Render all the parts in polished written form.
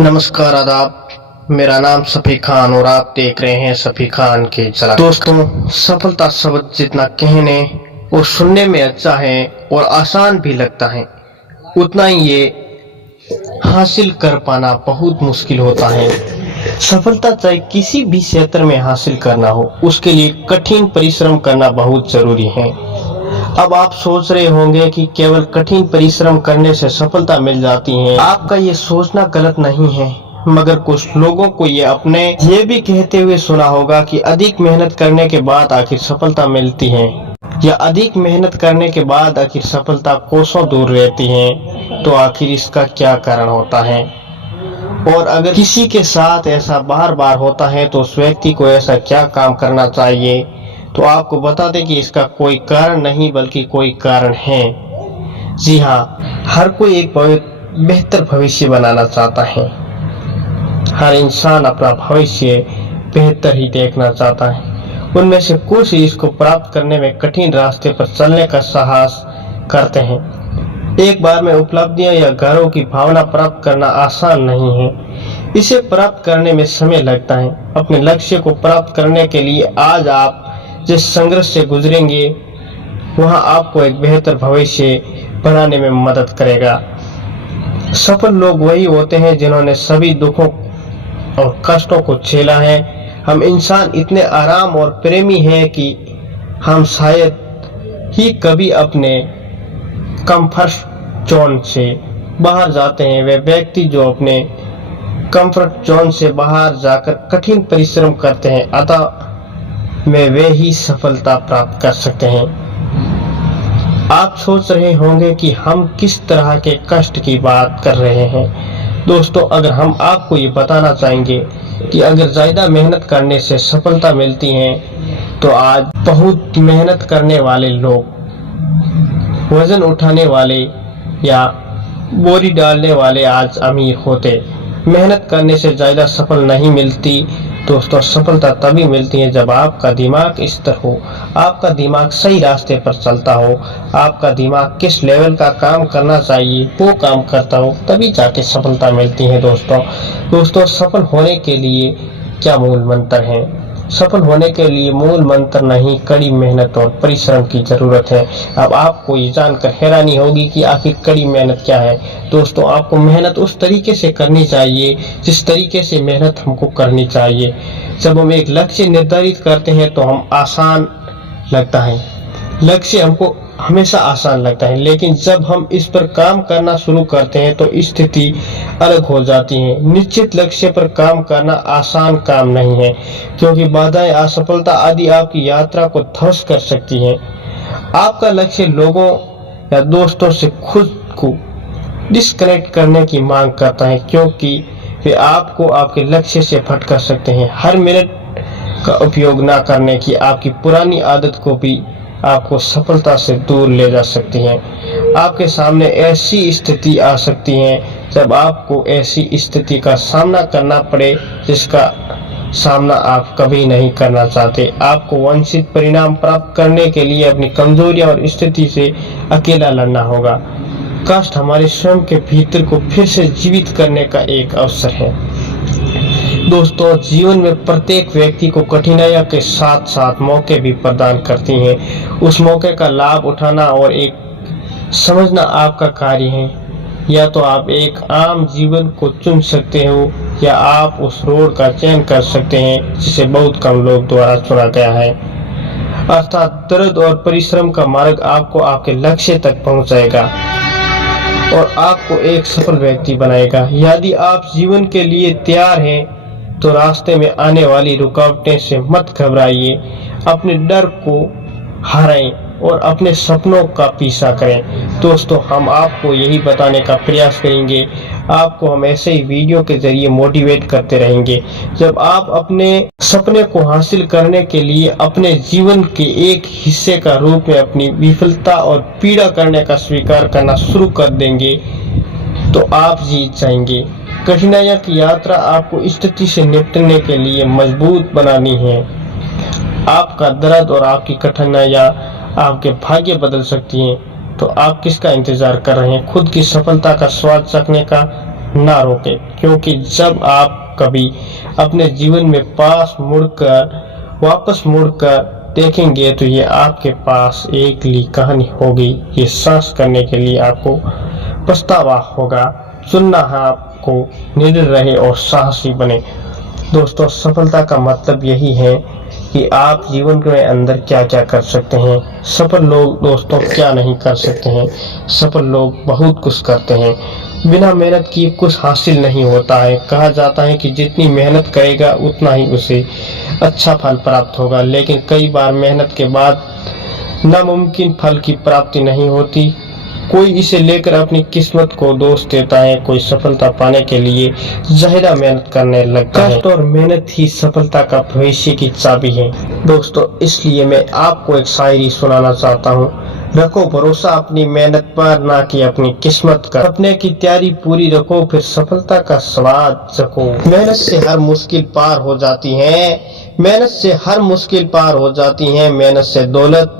नमस्कार आदाब। मेरा नाम सफी खान और आप देख रहे हैं सफी खान के चला। दोस्तों, सफलता शब्द जितना कहने और सुनने में अच्छा है और आसान भी लगता है, उतना ही ये हासिल कर पाना बहुत मुश्किल होता है। सफलता चाहे किसी भी क्षेत्र में हासिल करना हो, उसके लिए कठिन परिश्रम करना बहुत जरूरी है। अब आप सोच रहे होंगे कि केवल कठिन परिश्रम करने से सफलता मिल जाती है। आपका ये सोचना गलत नहीं है, मगर कुछ लोगों को ये भी कहते हुए सुना होगा कि अधिक मेहनत करने के बाद आखिर सफलता मिलती है, या अधिक मेहनत करने के बाद आखिर सफलता कोसों दूर रहती है। तो आखिर इसका क्या कारण होता है, और अगर किसी के साथ ऐसा बार बार होता है तो उस व्यक्ति को ऐसा क्या काम करना चाहिए? तो आपको बता दें कि इसका कोई कारण नहीं बल्कि कोई कारण है। जी हाँ, हर कोई एक बेहतर भविष्य बनाना चाहता है। हर इंसान अपना भविष्य बेहतर ही देखना चाहता है। उनमें से कुछ इसको प्राप्त करने में कठिन रास्ते पर चलने का साहस करते हैं। एक बार में उपलब्धियां या घरों की भावना प्राप्त करना आसान नहीं है। इसे प्राप्त करने में समय लगता है। अपने लक्ष्य को प्राप्त करने के लिए आज आप जिस संघर्ष से गुजरेंगे, वहां आपको एक बेहतर भविष्य बनाने में मदद करेगा। सफल लोग वही होते हैं जिन्होंने सभी दुखों और कष्टों को झेला है। हम इंसान इतने आराम और प्रेमी हैं कि हम शायद ही कभी अपने कंफर्ट जोन से बाहर जाते हैं। वे व्यक्ति जो अपने कंफर्ट जोन से बाहर जाकर कठिन परिश्रम करते हैं, अतः में वे ही सफलता प्राप्त कर सकते हैं। आप सोच रहे होंगे कि हम किस तरह के कष्ट की बात कर रहे हैं। दोस्तों, अगर हम आपको ये बताना चाहेंगे कि अगर ज्यादा मेहनत करने से सफलता मिलती है, तो आज बहुत मेहनत करने वाले लोग, वजन उठाने वाले या बोरी डालने वाले आज अमीर होते। मेहनत करने से ज्यादा सफल नहीं मिलती। दोस्तों, सफलता तभी मिलती है जब आपका दिमाग स्थिर हो, आपका दिमाग सही रास्ते पर चलता हो, आपका दिमाग किस लेवल का काम करना चाहिए वो काम करता हो, तभी जाके सफलता मिलती है। दोस्तों, सफल होने के लिए क्या मूल मंत्र है? सफल होने के लिए मूल मंत्र नहीं, कड़ी मेहनत और परिश्रम की जरूरत है। अब आपको ये जानकर हैरानी होगी कि आखिर कड़ी मेहनत क्या है। दोस्तों, आपको मेहनत उस तरीके से करनी चाहिए जिस तरीके से मेहनत हमको करनी चाहिए। जब हम एक लक्ष्य निर्धारित करते हैं तो हम आसान लगता है, लक्ष्य हमको हमेशा आसान लगता है, लेकिन जब हम इस पर काम करना शुरू करते हैं तो स्थिति अलग हो जाती है। निश्चित लक्ष्य पर काम करना आसान काम नहीं है, क्योंकि बाधाएं, असफलता आदि आपकी यात्रा को ध्वस्त कर सकती हैं। आपका लक्ष्य लोगों या दोस्तों से खुद को डिस्कनेक्ट करने की मांग करता है, क्योंकि वे आपको आपके लक्ष्य से भटका सकते हैं। हर मिनट का उपयोग न करने की आपकी पुरानी आदत को भी आपको सफलता से दूर ले जा सकती हैं। आपके सामने ऐसी स्थिति आ सकती है जब आपको ऐसी स्थिति का सामना करना पड़े जिसका सामना आप कभी नहीं करना चाहते। आपको वांछित परिणाम प्राप्त करने के लिए अपनी कमजोरियां और स्थिति से अकेला लड़ना होगा। कष्ट हमारे स्वयं के भीतर को फिर से जीवित करने का एक अवसर है। दोस्तों, जीवन में प्रत्येक व्यक्ति को कठिनाइयों के साथ साथ मौके भी प्रदान करती हैं। उस मौके का लाभ उठाना और एक समझना आपका कार्य है। या तो आप एक आम जीवन को चुन सकते हो, या आप उस रोड का चयन कर सकते हैं जिसे बहुत कम लोग द्वारा चुना गया है। अर्थात दर्द और परिश्रम का मार्ग आपको आपके लक्ष्य तक पहुंचाएगा और आपको एक सफल व्यक्ति बनाएगा। यदि आप जीवन के लिए तैयार हैं तो रास्ते में आने वाली रुकावटें से मत घबराइए। अपने डर को हराएं और अपने सपनों का पीछा करें। दोस्तों, हम आपको यही बताने का प्रयास करेंगे। आपको हम ऐसे ही वीडियो के जरिए मोटिवेट करते रहेंगे। जब आप अपने सपने को हासिल करने के लिए अपने जीवन के एक हिस्से का रूप में अपनी विफलता और पीड़ा करने का स्वीकार करना शुरू कर देंगे, तो आप जीत जाएंगे। कठिनाइयों की यात्रा आपको स्थिति से निपटने के लिए मजबूत बनानी है। आपका दर्द और आपकी कठिनाइयां आपके भाग्य बदल सकती हैं। तो आप किसका इंतजार कर रहे हैं? खुद की सफलता का स्वाद चखने का, ना रोके, क्योंकि जब आप कभी अपने जीवन में वापस मुड़कर देखेंगे तो ये आपके पास एक ली कहानी होगी। ये सांस करने के लिए आपको पछतावा होगा। चुनना है आपको, निडर रहे और साहसी बने। दोस्तों, सफलता का मतलब यही है कि आप जीवन के अंदर क्या क्या कर सकते हैं। सफल लोग दोस्तों क्या नहीं कर सकते हैं। सफल लोग बहुत कुछ करते हैं। बिना मेहनत किए कुछ हासिल नहीं होता है। कहा जाता है कि जितनी मेहनत करेगा उतना ही उसे अच्छा फल प्राप्त होगा, लेकिन कई बार मेहनत के बाद नामुमकिन फल की प्राप्ति नहीं होती। कोई इसे लेकर अपनी किस्मत को दोष देता है, कोई सफलता पाने के लिए ज्यादा मेहनत करने लगता है। और मेहनत ही सफलता का भविष्य की चाबी है। दोस्तों, इसलिए मैं आपको एक शायरी सुनाना चाहता हूँ। रखो भरोसा अपनी मेहनत पर, ना कि अपनी किस्मत का। अपने की तैयारी पूरी रखो, फिर सफलता का स्वाद चखो। मेहनत से हर मुश्किल पार हो जाती है। मेहनत से हर मुश्किल पार हो जाती है। मेहनत से दौलत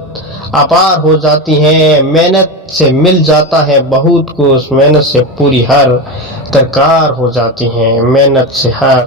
अपार हो जाती है। मेहनत से मिल जाता है बहुत कुछ। मेहनत से पूरी हर दरकार हो जाती है। मेहनत से हर